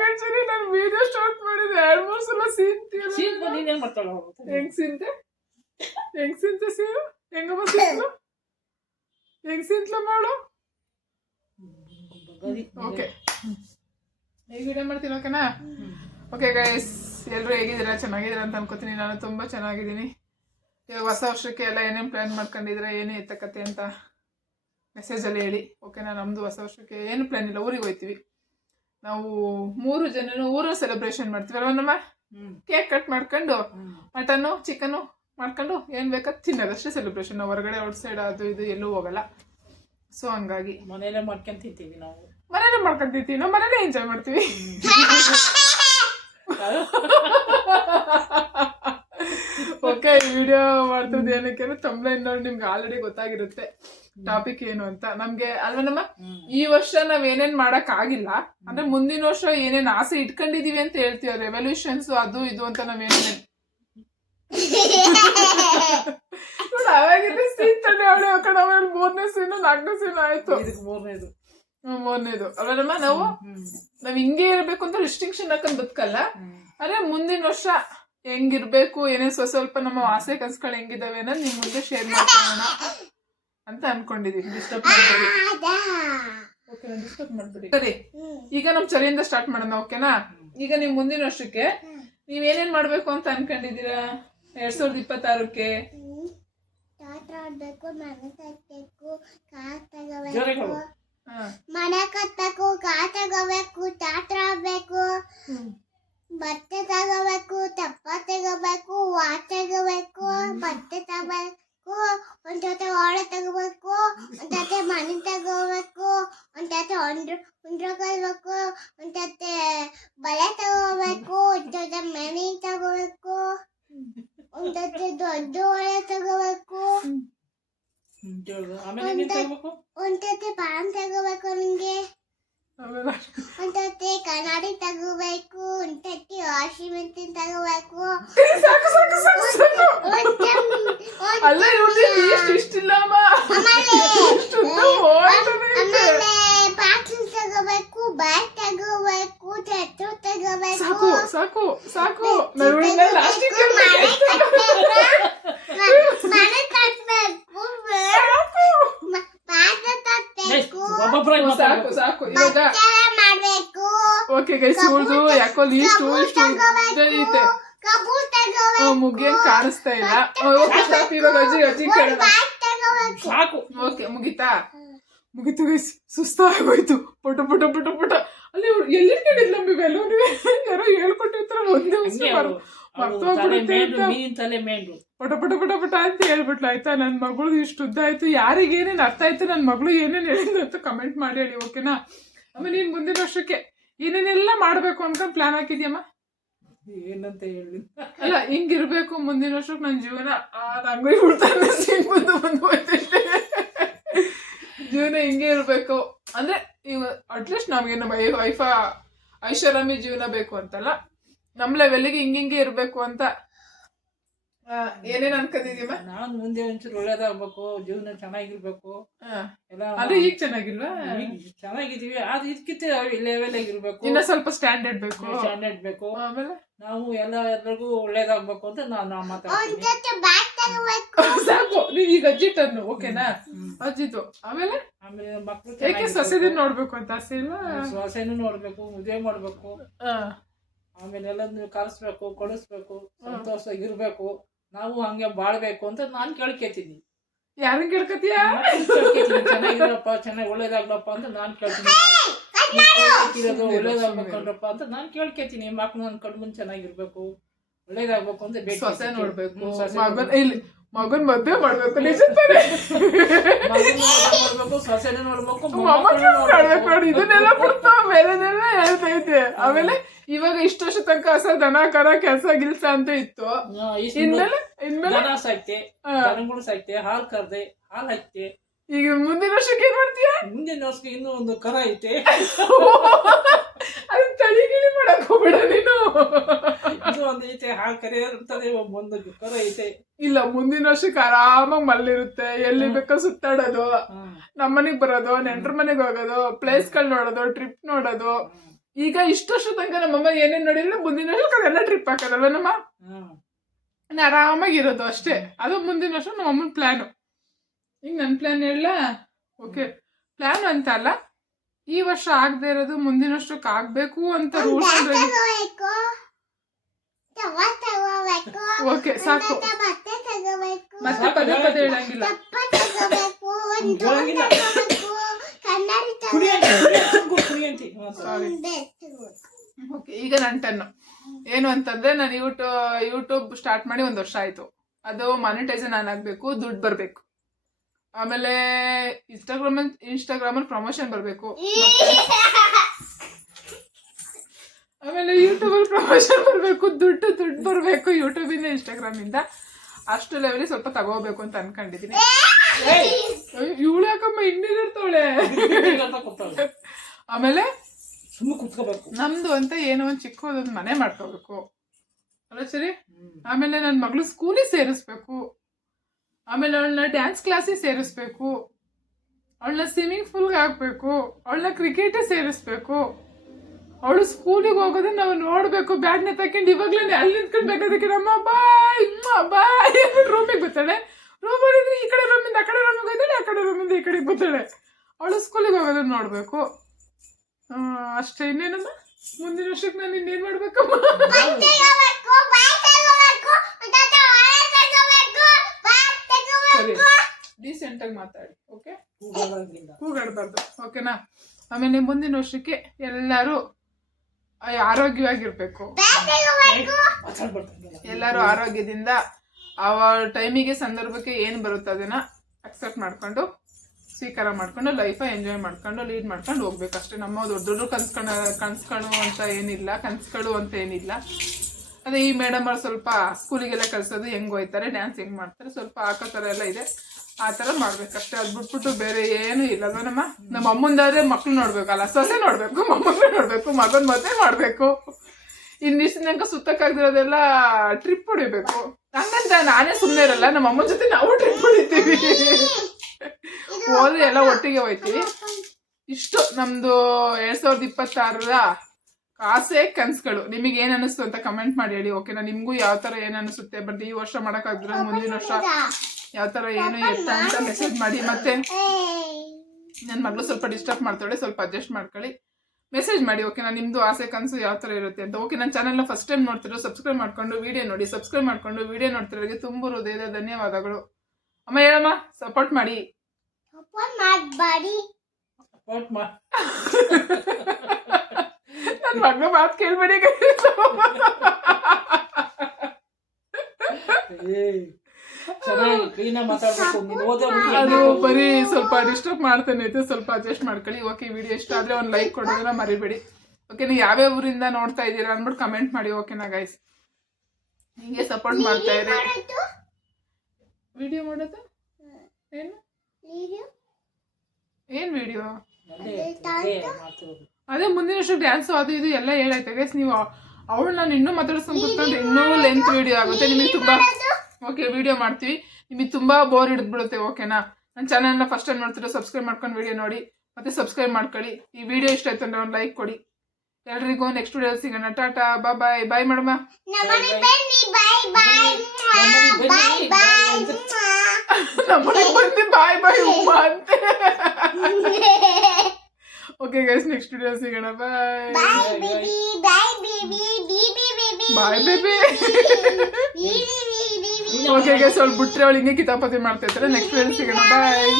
ಕಣ್ಸರಿ ನಾನು video start ಮಾಡಿದೆ ಎರಡು ಮೂರು ಸಲ ಸೀನ್ ಸೀನ್ ನೀನೇನ್ ಮಾಡ್ತಾಳ ಹೆಂಗ್ ಸಿಂತೆ ಹೆಂಗ್ ಸಿಂತೆ ಸೀರು ಹೆಂಗಮ್ಮ ಸಿಂತ್ಲು ಹೆಂಗ್ ಸಿಂತ್ಲ ಮಾಡು ಓಕೆ ಈಗ ವಿಡಿಯೋ ಮಾಡ್ತೀನಿ ಓಕೆನಾ ಓಕೆ ಗೈಸ್ ಎಲ್ಲರೂ ಹೇಗಿದ್ದೀರಾ ಚೆನ್ನಾಗಿದ್ದೀರಾ ಅಂತ ಅನ್ಕೋತೀನಿ ನಾನು ತುಂಬ ಚೆನ್ನಾಗಿದ್ದೀನಿ ಇವಾಗ ಹೊಸ ವರ್ಷಕ್ಕೆ ಎಲ್ಲ ಏನೇನು ಪ್ಲ್ಯಾನ್ ಮಾಡ್ಕೊಂಡಿದ್ರೆ ಏನೇ ಎತ್ತಕತೆ ಅಂತ ಮೆಸೇಜಲ್ಲಿ ಹೇಳಿ. ಓಕೆನಾ ನಮ್ಮದು ಹೊಸ ವರ್ಷಕ್ಕೆ ಏನು ಪ್ಲ್ಯಾನ್ ಇಲ್ಲ. ಊರಿಗೆ ಹೋಗ್ತೀವಿ ನಾವು ಮೂರು ಜನನು ಊರ ಸೆಲೆಬ್ರೇಷನ್ ಮಾಡ್ತೀವಿ ಅಲ್ವಾ ನಮ್ಮ? ಕೇಕ್ ಕಟ್ ಮಾಡ್ಕೊಂಡು ಮಟನ್ನು ಚಿಕನ್ನು ಮಾಡ್ಕೊಂಡು ಏನು ಬೇಕಾದ್ರೆ ತಿನ್ನೋದು ಅಷ್ಟೇ ಸೆಲೆಬ್ರೇಷನ್ ನಾವು ಹೊರಗಡೆ ಔಟ್ ಸೈಡ್ ಅದು ಇದು ಎಲ್ಲೂ ಹೋಗಲ್ಲ. ಸೊ ಹಂಗಾಗಿ. ಮನೇಲೆ ಮಾಡ್ಕೊಂಡ್ ತಿಂತೀವಿ ನಾವು. ಮನೇಲೆ ಮಾಡ್ಕೊಂತೀವಿ ನಾವು ಮನೇಲೆ ಎಂಜಾಯ್ ಮಾಡ್ತೀವಿ. ಓಕೆ ವಿಡಿಯೋ ಮಾಡ್ತಿದ್ದು ಏನಕ್ಕೆ ಅಂದ್ರೆ ತಮ್ಲೈನ್ ನೋಡಿ ನಿಮ್ಗೆ ಆಲ್ರೆಡಿ ಗೊತ್ತಾಗಿರುತ್ತೆ. ಟಾಪಿಕ್ ಏನು ಅಂತ ನಮ್ಗೆ ಅಲ್ವಾ ನಮ್ಮ? ಈ ವರ್ಷ ನಾವ್ ಏನೇನ್ ಮಾಡಕ್ ಆಗಿಲ್ಲ ಅಂದ್ರೆ ಮುಂದಿನ ವರ್ಷ ಏನೇನ್ ಆಸೆ ಇಟ್ಕೊಂಡಿದೀವಿ ಅಂತ ಹೇಳ್ತೀವಿ ರೆವಲ್ಯೂಷನ್ಸ್ ಅದು ಇದು ಅಂತ ನಾವ್ ಏನೇನ್ ಅವಾಗಿಂದ ಸೀನ್ ತಂದೆ ಅವಳೆ ಆ ಕಡೆ ಆಮೇಲೆ ಮೂರನೇ ಸೀನು ನಾಲ್ಕನೇ ಸೀನ್ ಆಯ್ತು. ಮೂರನೇದು. ಮೂರನೇದು. ಅಲ್ವಾ ನಾವು ನಾವ್ ಹಿಂಗೆ ಇರ್ಬೇಕು ಅಂತ ರಿಸ್ಟ್ರಿಕ್ಷನ್ ಹಾಕೊಂಡ್ ಬದುಕಲ್ಲ. ಅರೆ ಮುಂದಿನ ವರ್ಷ ಹೆಂಗಿರ್ಬೇಕು ಏನೇನ್ ಸ್ವಲ್ಪ ಸ್ವಲ್ಪ ನಮ್ಮ ಆಸೆ ಕನ್ಸ್ಗಳು ಹೆಂಗಿದಾವೆ ಅನ್ನೋದು ನಿಮ್ ಮುಂದೆ ಶೇರ್ ಮಾಡ್ಕೊಳ್ಳೋಣ. ಅಂತ ಅನ್ಕೊಂಡಿದೀವಿ. ಡಿಸ್ಟರ್ಬ್ ಮಾಡ್ಬೇಡಿ. ಓಕೆ ಡಿಸ್ಟರ್ಬ್ ಮಾಡ್ಬೇಡಿ. ಸರಿ. ಈಗ ನಮ್ ಚಳಿಯಿಂದ ಸ್ಟಾರ್ಟ್ ಮಾಡೋಣ ಓಕೆನಾ ಈಗ ನೀವು ಮುಂದಿನ ವರ್ಷಕ್ಕೆ ನೀವ್ ಏನೇನ್ ಮಾಡ್ಬೇಕು ಅಂತ ಅನ್ಕೊಂಡಿದೀರಾ ಎರಡ್ ಸಾವಿರದ ಇಪ್ಪತ್ತಾರಕ್ಕೆ? ಆಟ ಆಡ್ಬೇಕು ಮನೆ ಕಟ್ಬೇಕು ಕಾರ್ ತಗೋಬೇಕು ಹೇಳು. ಹಾ. ಮನೆ ಕಟ್ಬೇಕು ಕಾರ್ ತಗೋಬೇಕು ಟಾಟ ಆಡ್ಬೇಕು ಹ್ಮ್. ಬಟ್ಟೆ ತಗೋಬೇಕು ಚಪ್ಪ ತಗೋಬೇಕು ವಾಚ್ ತಗೋಬೇಕು ಬಟ್ಟೆ ತಗೋಬೇಕು ಒಂದ್ ಜೊತೆ ಓಳೆ ತಗೋಬೇಕು ಒಂದ್ ಜೊತೆ ಮನೆ ತಗೋಬೇಕು ಒಂದ್ ಜೊತೆ ಒಂದ್ರ ಉಂಡ್ರ ಕಲ್ಬೇಕು ಒಂದ್ ಜೊತೆ ಬಳೆ ತಗೋಬೇಕು ಜೊತೆ ಮನೆ ತಗೋಬೇಕು ಒಂದ್ ದೊಡ್ಡ ಒಳೆ ತಗೋಬೇಕು ಜೊತೆ ಪಾನ್ ತಗೋಬೇಕು ನಿಂಗೆ ಒಂದ್ ಕನ್ನಡಿ ತಗೋಬೇಕು ಒಂದ್ ಜೊತೆ ವಾಷಿಂಗ್ ಮೆಷಿನ್ ತಗೋಬೇಕು ಸಾಕು ಸಾಕು ಸಾಕು ಸಾಕು ಒಂದ್ ಜೊತೆ- ಒಂದ್ ಅಲ್ಲ ಇವ್ರದ್ದು ಇಷ್ಟು ಇಷ್ಟಿಲ್ಲ ಅಮ್ಮ ಆಮೇಲೆ ಇಷ್ಟು ಉದ್ದ ಓಡ್ತಾನೆ ಇದೆ. ಆಮೇಲೆ ಪಾತ್ರೆ ತಗೋಬೇಕು ಬ್ಯಾಗ್ ತಗೋಬೇಕು ಚಟ್ಟು ತಗೋಬೇಕು ಸಾಕು ಸಾಕು. ಸಾಕು ನಾವು ಲಾಸ್ಟಿಗೆ ಸಾಕು. ಮಾತಾಡ್ಬೇಕು. ಸಾಕು. ಇವಾಗ ಓಕೆ ಗೈಸ್ ಇವ್ರದು ಯಾಕೋ ಇಷ್ಟು ಇಷ್ಟು ತಗೋಬೇಕು. ಮುಗಿಯಂಗ್ ಕಾಣಿಸ್ತಾ ಇಲ್ಲ. ಓಕೆ ಸಾಕು ಇವಾಗ ಅಜ್ಜಿ ಅಜ್ಜಿ ಕೇಳೋಣ. ಸಾಕು. ಓಕೆ ಮುಗಿತಾ? ಮುಗಿತು ಗೈಸ್ ಸುಸ್ತಾಗೋಯ್ತು. ಪುಟ ಪುಟ ಪುಟ ಪುಟ. ಅಲ್ಲಿ ಇವ್ರು ಎಲ್ಲಿ ಕೇಳಿದ್ ನಮಗೆ ಎಲ್ಲರೂ ಯಾರೋ ಹೇಳ್ಕೊಟ್ಟಿರ್ತಾರ ಒಂದೇ ಪಟ ಪಟ ಪಟ ಪಟ ಅಂತ ಹೇಳ್ಬಿಟ್ಲು. ಆಯ್ತಾ ನನ್ನ ಮಗಳು ಇಷ್ಟು ಉದ್ದ ಆಯ್ತು. ಯಾರಿಗೆ ಏನೇನು ಅರ್ಥ ಆಯ್ತು ನನ್ನ ಮಗಳು ಏನೇನು ಹೇಳಿದ್ರು ಅಂತ ಕಮೆಂಟ್ ಮಾಡಿ ಹೇಳಿ ಓಕೆನಾ ಆಮೇಲೆ ನೀನು ಮುಂದಿನ ವರ್ಷಕ್ಕೆ ಏನೇನೆಲ್ಲ ಮಾಡಬೇಕು ಅನ್ಕೊಂಡು ಪ್ಲಾನ್ ಹಾಕಿದ್ಯಮ್ಮ? ಏನಂತ ಹೇಳಿ. ಅಲ್ಲ ಹಿಂಗಿರ್ಬೇಕು ಮುಂದಿನ ವರ್ಷಕ್ಕೆ ನನ್ನ ಜೀವನ. ಆ ರಂಗೋಲಿ ಬಿಡ್ತಾನೆ. ಬಂದು ಬಂದು ಹೋಯ್ತೈತೆ ಜೀವನ ಹಿಂಗೆ ಇರಬೇಕು. ಅಂದ್ರೆ ಇವ ಅಟ್ಲೀಸ್ಟ್ ನಮಗೆ ನಮ್ಮ ವೈಫ ಐಷಾರಾಮಿ ಜೀವನ ಬೇಕು ಅಂತಲ್ಲ. ನಮ್ಮ ಲೆವೆಲ್ಗೆ ಹಿಂಗಿಂಗೆ ಇರಬೇಕು ಅಂತ ಏನೇನ್ ಅನ್ಕೊಂಡಿದೀವ ನಾನು ಮುಂದೆ ಒಂಚೂರು ಒಳ್ಳೇದಾಗ್ಬೇಕು ಜೀವನ ಚೆನ್ನಾಗಿರ್ಬೇಕು. ಅದೇ ಈಗ ಚೆನ್ನಾಗಿಲ್ವಾ? ಚೆನ್ನಾಗಿದೀವಿ ಆದ್ರೆ ಇದಕ್ಕಿಂತ ಲೆವೆಲ್ ಆಗಿರ್ಬೇಕು ಇನ್ನ ಸ್ವಲ್ಪ ಸ್ಟ್ಯಾಂಡರ್ಡ್ ಬೇಕು. ಸ್ಟ್ಯಾಂಡರ್ಡ್ ಬೇಕು. ಆಮೇಲೆ? ನಾವು ಎಲ್ಲ ಎಲ್ಲರಿಗೂ ಒಳ್ಳೇದಾಗ್ಬೇಕು ಅಂತ ನಾನು ಮಾತಾಡ್ತೀನಿ. ಸಾಕು ಈಗ ಅಜ್ಜಿ ಟರ್ನು ಓಕೆನಾ ಅಜ್ಜಿದು ಆಮೇಲೆ? ಆಮೇಲೆ ಮಕ್ಕಳು ಏಕೆ ಸೊಸೆದಿನ ನೋಡ್ಬೇಕು ಅಂತ ಆಸೆ ಇಲ್ಲ ಸೊಸೆನೂ ನೋಡ್ಬೇಕು ಮದುವೆ ಮಾಡ್ಬೇಕು. ಆಮೇಲೆ ಎಲ್ಲದನ್ನು ಕಲಿಸ್ಬೇಕು ಕೊಡಿಸ್ಬೇಕು ಸಂತೋಷವಾಗಿರ್ಬೇಕು. ನಾವು ಹಂಗೆ ಬಾಳ್ಬೇಕು ಅಂತ ನಾನು ಕೇಳ್ಕೇತೀನಿ. ಯಾರನ್ನ ಕೇಳ್ಕತಿಯಾ? ಚೆನ್ನಾಗಿ ಚೆನ್ನಾಗಿರಪ್ಪ ಚೆನ್ನಾಗಿ ಒಳ್ಳೇದಾಗ್ಲಪ್ಪ ಅಂತ ನಾನು ಕೇಳ್ತೀನಿ. ಒಳ್ಳೇದಾಗ್ಬೇಕಲ್ರಪ್ಪ ಅಂತ ನಾನು ಕೇಳ್ಕೇತೀನಿ. ಮಕ್ಳು ನನ್ನ ಮುಂದೆ ಚೆನ್ನಾಗಿರ್ಬೇಕು. ಒಳ್ಳೇದಾಗ್ಬೇಕು ಅಂದ್ರೆ ಬೇಕು ಸೊಸೆ ನೋಡ್ಬೇಕು. ಮಗನ್. ಇಲ್ಲಿ ಮಗನ್ ಮದ್ವೆ ಮಾಡ್ಬೇಕು ನಿಜ ತಾನೇ ನೋಡ್ಬೇಕು ಸೊಸೆನೂ ನೋಡ್ಬೇಕು. ನೋಡ್ಬೇಕು ನೋಡಿ ಇದನ್ನೆಲ್ಲ ಬಿಡ್ತಾವ ಬೇರೆದೆಲ್ಲ ಹೇಳ್ತೈತೆ ಆಮೇಲೆ ಇವಾಗ ಇಷ್ಟು ವರ್ಷ ತನಕ ಹಸ ದನ ಕರ ಕೆಲಸ ಗಿಲ್ಸ ಅಂತ ಇತ್ತು. ಇನ್ಮೇಲೆ ಇನ್ಮೇಲೆ ದನ ಸಾಯ್ತೆ ಆ, ದನಗಳು ಸಾಕ್ತೆ ಹಾಲು ಕರ್ದೆ ಹಾಲು ಹಾಕ್ತೆ. ಈಗ ಮುಂದಿನ ವರ್ಷಕ್ಕೆ ಏನ್ ಮಾಡ್ತೀಯ? ಮುಂದಿನ ವರ್ಷಕ್ಕೆ ಇನ್ನೂ ಒಂದು ಕರ ಐತೆ. ಅದನ್ನ ತಳಿ ಗಿಳಿ ಮಾಡಕ್ ಹೋಗ್ಬೇಡ ನೀನು. ಅದು ಒಂದು ಐತೆ ಹಾಲು ಒಂದು ಕರ ಐತೆ. ಇಲ್ಲ ಮುಂದಿನ ವರ್ಷಕ್ಕೆ ಆರಾಮಾಗಿ ಮಲ್ಲಿರುತ್ತೆ. ಎಲ್ಲಿ ಬೇಕೋ ಸುತ್ತಾಡೋದು. ನಮ್ಮನೆಗ್ ಬರೋದು ನೆಂಟ್ರ ಮನೆಗೆ ಹೋಗೋದು ಪ್ಲೇಸ್ಗಳು ನೋಡೋದು ಟ್ರಿಪ್ ನೋಡೋದು. ಈಗ ಇಷ್ಟು ವರ್ಷ ತನಕ ನಮ್ಮಮ್ಮ ಏನೇನ್ ನೋಡಿದ್ರೆ ಮುಂದಿನ ವರ್ಷಕ್ಕೆ ಅದೆಲ್ಲ ಟ್ರಿಪ್ ಹಾಕೋದಲ್ವ ನಮ್ಮ ಆರಾಮಾಗಿರೋದು ಇನ್ನು ಆರಾಮಾಗಿ ಇರೋದು ಅಷ್ಟೇ. ಅದು ಮುಂದಿನ ವರ್ಷ ನಮ್ಮ ಅಮ್ಮನ ಪ್ಲಾನು ಈಗ ನನ್ನ ಪ್ಲಾನ್ ಹೇಳ ಓಕೆ. ಪ್ಲಾನ್ ಅಂತ ಅಲ್ಲ ಈ ವರ್ಷ ಆಗದೆ ಇರೋದು ಮುಂದಿನ ವರ್ಷಕ್ಕೆ ಆಗಬೇಕು ಅಂತ ರೂಲ್ಸ್ ಓಕೆ ಸಾಕು. ಮತ್ತೆ ಬಟ್ಟೆ ತಗೋಬೇಕು. ಮತ್ತೆ ಪದೇ ಪದೇ ಹೇಳಂಗಿಲ್ಲ. ಓಕೆ ಈಗ ನನ್ನ ಟನ್ನು ಏನು ಅಂತಂದ್ರೆ ನಾನು ಯೂಟ್ಯೂ ಯೂಟ್ಯೂಬ್ ಸ್ಟಾರ್ಟ್ ಮಾಡಿ ಒಂದು ವರ್ಷ ಆಯ್ತು. ಅದು ಮಾನಿಟೈಸನ್ ಆನ್ ಆಗಬೇಕು ದುಡ್ಡು ಬರಬೇಕು. ಆಮೇಲೆ ಇನ್ಸ್ಟಾಗ್ರಾಮ್ ಇನ್ಸ್ಟಾಗ್ರಾಮಲ್ಲಿ ಪ್ರಮೋಷನ್ ಬರಬೇಕು. ಆಮೇಲೆ ಯೂಟ್ಯೂಬಲ್ಲಿ ಪ್ರಮೋಷನ್ ಬರಬೇಕು ದುಡ್ಡು ದುಡ್ಡು ಬರಬೇಕು ಯೂಟ್ಯೂಬಿಂದ ಇನ್ಸ್ಟಾಗ್ರಾಮಿಂದ ಅಷ್ಟು ಲೆವೆಲಿಗೆ ಸ್ವಲ್ಪ ತಗೋಬೇಕು ಅಂತ ಅನ್ಕೊಂಡಿದ್ದೀನಿ ಇವಳು ಯಾಕಮ್ಮ ಇನ್ನಿರ್ತಾಳೆ. ಆಮೇಲೆ ನಮ್ದು ಅಂತ ಏನೋ ಒಂದು ಚಿಕ್ಕದೊಂದು ಮನೆ ಮಾಡ್ಕೋಬೇಕು. ಅಲ್ಲ ಸರಿ? ಆಮೇಲೆ ನನ್ನ ಮಗಳು ಸ್ಕೂಲಿಗೆ ಸೇರಿಸ್ಬೇಕು. ಆಮೇಲೆ ಅವಳನ್ನ ಡ್ಯಾನ್ಸ್ ಕ್ಲಾಸಿಗೆ ಸೇರಿಸ್ಬೇಕು. ಅವಳನ್ನ ಸ್ವಿಮ್ಮಿಂಗ್ ಪೂಲ್ಗೆ ಹಾಕ್ಬೇಕು. ಅವಳನ್ನ ಕ್ರಿಕೆಟಿಗೆ ಸೇರಿಸ್ಬೇಕು. ಅವಳು ಸ್ಕೂಲಿಗೆ ಹೋಗೋದನ್ನ ನಾವು ನೋಡಬೇಕು ಬ್ಯಾಗ್ನ ತಕೊಂಡು ಇವಾಗಲೇ ಅಲ್ಲಿ ನಿಂತ್ಕೊಂಡು ಬೇಕಾದಕ್ಕೆ ನಮ್ಮ ಬಾಯ್ ಬಾಯ್ ರೂಮಿಗೆ ಬರ್ತಾಳೆ. ರೂಮ್ ಹೋಗಿದ್ರೆ ಈ ಕಡೆ ರೂಮಿಂದ ಆ ಕಡೆ ರೂಮಿಗೆ ಹೋಗ್ತಾಳೆ ಆ ಕಡೆ ರೂಮಿಂದ ಈ ಕಡೆಗೆ ಬರ್ತಾಳೆ. ಅವಳು ಸ್ಕೂಲಿಗೆ ಹೋಗೋದನ್ನ ನೋಡಬೇಕು. ಅಷ್ಟೇ ಇನ್ನೇನಮ್ಮ? ಮುಂದಿನ ವರ್ಷಕ್ಕೆ ನಾನು ಇನ್ನೇನು ಮಾಡ್ಬೇಕಮ್ಮ? ಸರಿ ಡೀಸೆಂಟಾಗಿ ಮಾತಾಡಿ ಓಕೆ. ಕೂಗಾಡಬಾರ್ದು ಓಕೆನಾ ಆಮೇಲೆ ಮುಂದಿನ ವರ್ಷಕ್ಕೆ ಎಲ್ಲರೂ ಆರೋಗ್ಯವಾಗಿರ್ಬೇಕು. ಎಲ್ಲರೂ ಆರೋಗ್ಯದಿಂದ ಆ ಟೈಮಿಗೆ, ಸಂದರ್ಭಕ್ಕೆ ಏನು ಬರುತ್ತೆ ಅದನ್ನ ಅಕ್ಸೆಪ್ಟ್ ಮಾಡ್ಕೊಂಡು, ಸ್ವೀಕಾರ ಮಾಡ್ಕೊಂಡು ಲೈಫ ಎಂಜಾಯ್ ಮಾಡ್ಕೊಂಡು ಲೀಡ್ ಮಾಡ್ಕೊಂಡು ಹೋಗ್ಬೇಕು ಅಷ್ಟೇ. ನಮ್ಮ ದೊಡ್ಡ ದೊಡ್ಡ ಕನ್ಸ್ಕೊಳ ಕನ್ಸ್ಗಳು ಅಂತ ಏನಿಲ್ಲ, ಕನ್ಸ್ಗಳು ಅಂತ ಏನಿಲ್ಲ. ಅದೇ ಈ ಮೇಡಮ್ ಅವ್ರು ಸ್ವಲ್ಪ ಸ್ಕೂಲಿಗೆಲ್ಲ ಕಲ್ಸೋದು ಹೆಂಗ್ ಹೋಯ್ತಾರೆ ಡ್ಯಾನ್ಸ್ ಹೆಂಗ್ ಮಾಡ್ತಾರೆ, ಸ್ವಲ್ಪ ಹಾಕೋ ಥರ ಎಲ್ಲ ಇದೆ. ಆ ಥರ ಮಾಡ್ಬೇಕಷ್ಟೇ. ಅದು ಬಿಟ್ಬಿಟ್ಟು ಬೇರೆ ಏನು ಇಲ್ಲಲ್ವ ನಮ್ಮ ನಮ್ಮ ಅಮ್ಮಂದಾದ್ರೆ ಮಕ್ಳು ನೋಡ್ಬೇಕಲ್ಲ. ಸೊಸೆ ನೋಡ್ಬೇಕು ಮೊಮ್ಮಕ್ಳು ನೋಡ್ಬೇಕು, ಮಗನ್ ಮದ್ವೆ ಮಾಡ್ಬೇಕು. ಇನ್ನಿಷ್ಟು ಸುತ್ತಕ್ಕಾಗ್ದಿರೋದೆಲ್ಲ ಟ್ರಿಪ್ ಹೊಡಿಬೇಕು. ಹಂಗಂತ ನಾನೇ ಸುಮ್ಮನೆ ಇರಲ್ಲ. ನಮ್ಮ ಅಮ್ಮನ ಜೊತೆ ನಾವು ಟ್ರಿಪ್ ಹೊಡಿತೀವಿ. ಹೋದ್ರೆ ಎಲ್ಲ ಒಟ್ಟಿಗೆ ಹೋಯ್ತೀವಿ. ಇಷ್ಟು. ನಮ್ದು ಎರಡ್ ಸಾವಿರದ ಇಪ್ಪತ್ತಾರರ ಆಸೆ ಕನ್ಸ್ಗಳು. ನಿಮಗೆ ಏನ್ ಅನಿಸ್ತು ಅಂತ ಕಮೆಂಟ್ ಮಾಡಿ ಹೇಳಿ ಓಕೆನಾ ನಿಮ್ಗೂ ಯಾವ ತರ ಏನ್ ಅನಿಸುತ್ತೆ ಬಟ್ ಈ ವರ್ಷ ಮಾಡಕ್ಕಾಗ್ದಿರೋ ಮುಂದಿನ ವರ್ಷ ಯಾವ ತರ ಏನು ಎತ್ತ ಅಂತ ಮೆಸೇಜ್ ಮಾಡಿ ಮತ್ತೆ ನನ್ನ ಮಗಳು ಸ್ವಲ್ಪ ಡಿಸ್ಟರ್ಬ್ ಮಾಡ್ತಾಳೆ ಸ್ವಲ್ಪ ಅಡ್ಜಸ್ಟ್ ಮಾಡ್ಕೊಳ್ಳಿ. ಮೆಸೇಜ್ ಮಾಡಿ ಓಕೆ ನಾನು ನಿಮ್ದು ಆಸೆ ಕನಸು ಯಾವ ಥರ ಇರುತ್ತೆ ಅಂತ. ಓಕೆ ನನ್ನ ಚಾನಲ್ನ ಫಸ್ಟ್ ಟೈಮ್ ನೋಡ್ತಿರೋ ಸಬ್ಸ್ಕ್ರೈಬ್ ಮಾಡ್ಕೊಂಡು ವಿಡಿಯೋ ನೋಡಿ ಸಬ್ಸ್ಕ್ರೈಬ್ ಮಾಡ್ಕೊಂಡು ವಿಡಿಯೋ ನೋಡ್ತಿರೋರಿಗೆ ತುಂಬ ಹೃದಯದ ಧನ್ಯವಾದಗಳು. ಅಮ್ಮ ಹೇಳಮ್ಮ ಸಪೋರ್ಟ್ ಮಾಡಿ. ನನ್ನ ಮಗ ಮಾತು ಕೇಳ್ಬೇಡಿ. ಅದು. ಬರೀ ಸ್ವಲ್ಪ ಡಿಸ್ಟರ್ಬ್ ಮಾಡ್ತಾನೆ ಐತೆ ಸ್ವಲ್ಪ ಅಡ್ಜಸ್ಟ್ ಮಾಡ್ಕೊಳ್ಳಿ. ಓಕೆ ವಿಡಿಯೋ ಇಷ್ಟ ಆದರೆ ಒಂದು ಲೈಕ್ ಕೊಡೋದನ್ನ ಮರಿಬೇಡಿ. ಓಕೆ ನೀವು ಯಾವ್ಯಾವ ಊರಿಂದ ನೋಡ್ತಾ ಇದ್ದೀರಾ ಅಂದ್ಬಿಟ್ಟು ಕಮೆಂಟ್ ಮಾಡಿ ಓಕೆನಾ ಗೈಸ್ ಹಿಂಗೆ ಸಪೋರ್ಟ್ ಮಾಡ್ತಾ ಇರಿ. ವಿಡಿಯೋ ಮಾಡೋದು? ಏನು? ಏನು ವಿಡಿಯೋ ಅದೇ, ಮುಂದಿನ ವರ್ಷ ಡ್ಯಾನ್ಸು ಅದು ಇದು ಎಲ್ಲ ಹೇಳೈತೆ. ಗೈಸ್ ನೀವು ಅವಳು ನಾನು ಇನ್ನೂ ಮಾತಾಡ್ಸ್ಕೊಂಡು ಕೂತ್ಕೊಂಡ್ರೆ ಇನ್ನೂ ಲೆಂತ್ ವಿಡಿಯೋ ಆಗುತ್ತೆ. ನಿಮಗೆ ತುಂಬ ಓಕೆ ವಿಡಿಯೋ ಮಾಡ್ತೀವಿ. ನಿಮಗೆ ತುಂಬ ಬೋರ್ ಹಿಡಿದ್ಬಿಡುತ್ತೆ ಓಕೆನಾ ನನ್ನ ಚಾನಲ್ನ ಫಸ್ಟ್ ಟೈಮ್ ನೋಡ್ತಿರೋ ಸಬ್ಸ್ಕ್ರೈಬ್ ಮಾಡ್ಕೊಂಡು ವಿಡಿಯೋ ನೋಡಿ. ಮತ್ತೆ ಸಬ್ಸ್ಕ್ರೈಬ್ ಮಾಡ್ಕೊಳ್ಳಿ. ಈ ವಿಡಿಯೋ ಇಷ್ಟ ಆಯ್ತು ಅಂದ್ರೆ ಒಂದು ಲೈಕ್ ಕೊಡಿ. ಎಲ್ರಿಗೂ ನೆಕ್ಸ್ಟ್ ವಿಡಿಯೋ ಸಿಗೋಣ. ಟಾಟಾ ಬಾ ಬಾಯ್ ಬಾಯ್ ಮಾಡಮ್ಮ ನಮ್ಮನೆ ಬನ್ನಿ ಬಾಯ್ ಬಾಯ್ ನಮ್ಮನೆಗ್ ಬಂದು ಬಾಯ್ ಬಾಯ್ ಉಮ್ಮ ಅಂತೆ. ಓಕೆ ಗೈಸ್ ನೆಕ್ಸ್ಟ್ ವಿಡಿಯೋ ಸಿಗೋಣ. Bye bye baby bye baby bye baby okay ಸ್ವಲ್ಪ ಬಿಟ್ರೆ ಅವಳು ಹಿಂಗೆ ಕಿತಾಪತಿ ಮಾಡ್ತಾ ಇರ್ತಾರೆ. ನೆಕ್ಸ್ಟ್ ಸಿಗೋಣ ಬಾಯ್